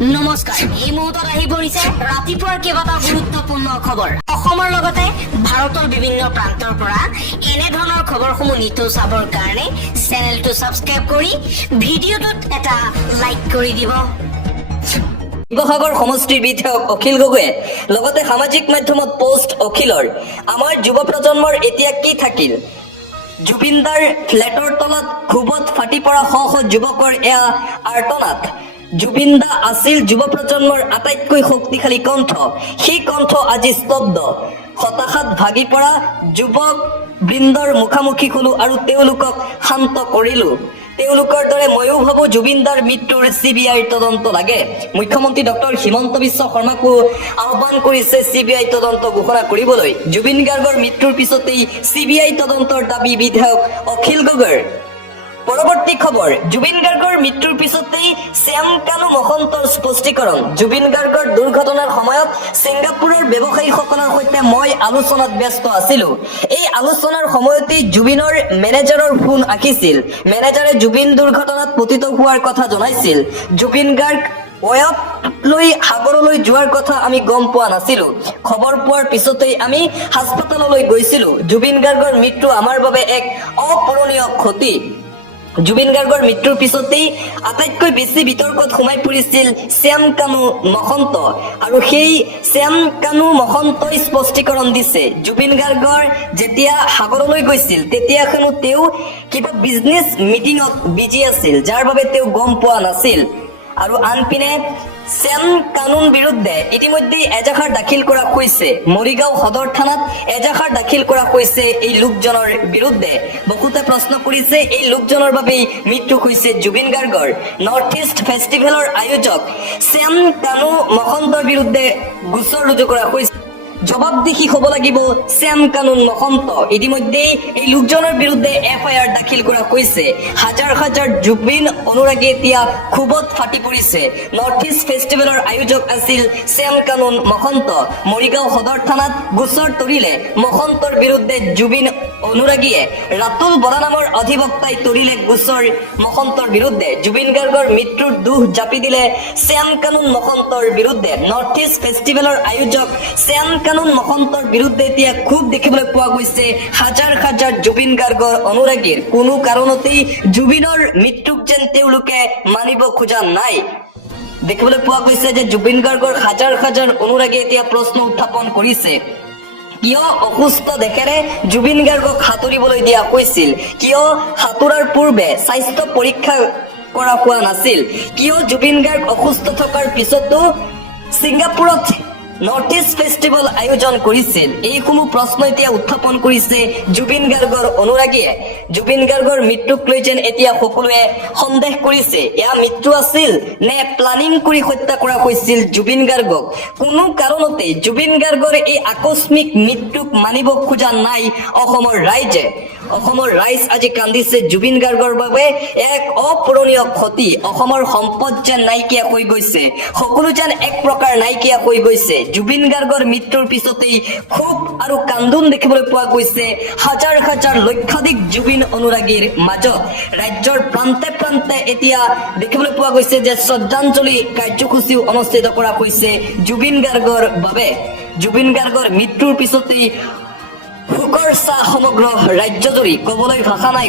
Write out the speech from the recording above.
নমস্কাৰ এই মুহূৰ্তত আহি পৰিছে ৰাতিপুৱাৰ কেইবাটা গুৰুত্বপূৰ্ণ খবৰ অসমৰ লগতে ভাৰতৰ বিভিন্ন প্ৰান্তৰ পৰা এনে ধৰণৰ খবৰসমূহ নিতৌ চাবৰ কাৰণে চেনেলটো সাবস্ক্ৰাইব কৰি ভিডিঅ'টোত এটা লাইক কৰি দিব। শিৱসাগৰ সমষ্টিৰ বিধায়ক অখিল গগৈয়ে লগতে সামাজিক মাধ্যমত পোষ্ট অখিলৰ আমাৰ যুৱ প্ৰজন্মৰ এতিয়া কি থাকিল। জুবিনদাৰ ফ্লেটৰ তলত ক্ষোভত ফাটি পৰা শ শ যুৱকৰ এয়া আৰ্তনাদ। জুবিনদা আছিল যুৱ প্ৰজন্মৰ আটাইতকৈ শক্তিশালী কণ্ঠ, সেই কণ্ঠ আজি স্তব্ধ। হতাশাত ভাগি পৰা যুৱক বৃন্দৰ মুখামুখি হলো আৰু তেওঁলোকক শান্ত কৰিলো। তেওঁলোকৰ দৰে ময়ো ভাবো জুবিনদাৰ মৃত্যুৰ CBI তদন্ত লাগে। মুখ্যমন্ত্ৰী ডক্টৰ হিমন্ত বিশ্ব শৰ্মাকো আহ্বান কৰিছে CBI তদন্ত ঘোষণা কৰিবলৈ। জুবিন গাৰ্গৰ মৃত্যুৰ পিছতেই CBI তদন্তৰ দাবী বিধায়ক অখিল গগৈৰ। পৰৱৰ্তী খবৰ, জুবিন গাৰ্গৰ মৃত্যুৰ পিছতেই শ্যাম কানু মহন্তৰ স্পষ্টীকৰণ। জুবিন গাৰ্গৰ দুৰ্ঘটনাৰ সময়ত ছিংগাপুৰৰ ব্যৱসায়ীসকলৰ সৈতে মই আলোচনাত ব্যস্ত আছিলো। এই আলোচনাৰ সময়তেই জুবিনৰ মেনেজাৰৰ ফোন আহিছিল। মেনেজাৰে জুবিন দুৰ্ঘটনাত পতিত হোৱাৰ কথা জনাইছিল। জুবিন গাৰ্গ অয়ক লৈ সাগৰলৈ যোৱাৰ কথা আমি গম পোৱা নাছিলো। খবৰ পোৱাৰ পিছতেই আমি হাস্পতাললৈ গৈছিলো। জুবিন গাৰ্গৰ মৃত্যু আমাৰ বাবে এক অপূৰণীয় ক্ষতি। জুবিন গাৰ্গৰ মৃত্যুৰ পিছতেই আটাইতকৈ বেছি বিতৰ্কত সোমাই পৰিছিল শ্যাম কানু মহন্ত, আৰু সেই শ্যাম কানু মহন্তই স্পষ্টীকৰণ দিছে। জুবিন গাৰ্গৰ যেতিয়া সাগৰলৈ গৈছিল তেতিয়া হেনো তেওঁ কিবা বিজনেছ মিটিঙত বিজি আছিল, যাৰ বাবে তেওঁ গম পোৱা নাছিল। আৰু আনপিনে শ্যাম কানুৰ বিৰুদ্ধে ইতিমধ্যে এজাহাৰ দাখিল কৰা হৈছে। মৰিগাঁও সদৰ থানাত এজাহাৰ দাখিল কৰা হৈছে এই লোকজনৰ বিৰুদ্ধে। বহুতে প্ৰশ্ন কৰিছে এই লোকজনৰ বাবেই মৃত্যু হৈছে জুবিন গাৰ্গৰ। নৰ্থ ইষ্ট ফেষ্টিভেলৰ আয়োজক শ্যাম কানু মহন্তৰ বিৰুদ্ধে গোচৰ ৰুজু কৰা হৈছে। জবাবদিহি হ'ব লাগিব শ্যাম কানু মহন্ত। ইতিমধ্যেই এই লোকজনৰ বিৰুদ্ধে FIR দাখিল কৰা হৈছে। হাজাৰ হাজাৰ জুবিন অনুৰাগী এতিয়া ক্ষোভত ফাটি পৰিছে। নৰ্থ ইষ্ট ফেষ্টিভেলৰ আয়োজক আছিল শ্যাম কানু মহন্ত। মৰিগাঁও সদৰ থানাত গোচৰ তৰিলে মহন্তৰ বিৰুদ্ধে জুবিন অনুৰাগীয়ে। ৰাতুল বৰা নামৰ অধিবক্তাই তৰিলে গোচৰ মহন্তৰ বিৰুদ্ধে। জুবিন গাৰ্গৰ মৃত্যুৰ দুখ জাপি দিলে শ্যাম কানু মহন্তৰ বিৰুদ্ধে। নৰ্থ ইষ্ট ফেষ্টিভেলৰ আয়োজক শ্যাম কানু মহন্তৰ বিৰুদ্ধে এতিয়া খুব দেখিবলৈ পোৱা গৈছে হাজাৰ হাজাৰ জুবিন গাৰ্গৰ অনুৰাগীৰ। কোনো কাৰণতেই জুবিনৰ মৃত্যুক যেন তেওঁলোকে মানিব খোজা নাই। দেখিবলৈ পোৱা গৈছে যে জুবিন গাৰ্গৰ হাজাৰ হাজাৰ অনুৰাগীয়ে এতিয়া প্ৰশ্ন উত্থাপন কৰিছে, কিয় অসুস্থ দেহেৰে জুবিন গাৰ্গক সাঁতুৰিবলৈ দিয়া হৈছিল? কিয় সাঁতোৰাৰ পূৰ্বে স্বাস্থ্য পৰীক্ষা কৰা হোৱা নাছিল? কিয় জুবিন গাৰ্গ অসুস্থ থকাৰ পিছতো ছিংগাপুৰত নৰ্থ ইষ্ট ফেষ্টিভেল আয়োজন কৰিছিল? এইসমূহ প্ৰশ্ন এতিয়া উত্থাপন কৰিছে জুবিন গাৰ্গৰ অনুৰাগীয়ে। জুবিন গাৰ্গৰ মৃত্যুক লৈ যেন এতিয়া সকলোৱে সন্দেহ কৰিছে, এয়া মৃত্যু আছিল নে প্লানিং কৰি হত্যা কৰা হৈছিল জুবিন গাৰ্গক? কোনো কাৰণতে জুবিন গাৰ্গৰ এই আকস্মিক মৃত্যুক মানিব খোজা নাই অসমৰ ৰাইজে। অসমৰ ৰাইজ আজি কান্দিছে জুবিন গাৰ্গৰ বাবে এক অপূৰণীয় ক্ষতি। অসমৰ সম্পদ যেন নাইকিয়া হৈ গৈছে, সকলো যেন এক প্ৰকাৰ নাইকিয়া হৈ গৈছে। জুবিন গাৰ্গৰ মৃত্যুৰ পিছতেই ক্ষোভ আৰু কান্দোন দেখিবলৈ পোৱা গৈছে হাজাৰ হাজাৰ লক্ষাধিক জুবিন অনুৰাগীৰ মাজত। ৰাজ্যৰ প্ৰান্তে প্ৰান্তে এতিয়া দেখিবলৈ পোৱা গৈছে যে শ্ৰদ্ধাঞ্জলি কাৰ্যসূচীও অনুষ্ঠিত কৰা হৈছে জুবিন গাৰ্গৰ বাবে। জুবিন গাৰ্গৰ মৃত্যুৰ পিছতেই শোকৰ ছাঁ সমগ্ৰ ৰাজ্যজুৰি, ক'বলৈ ভাষা নাই।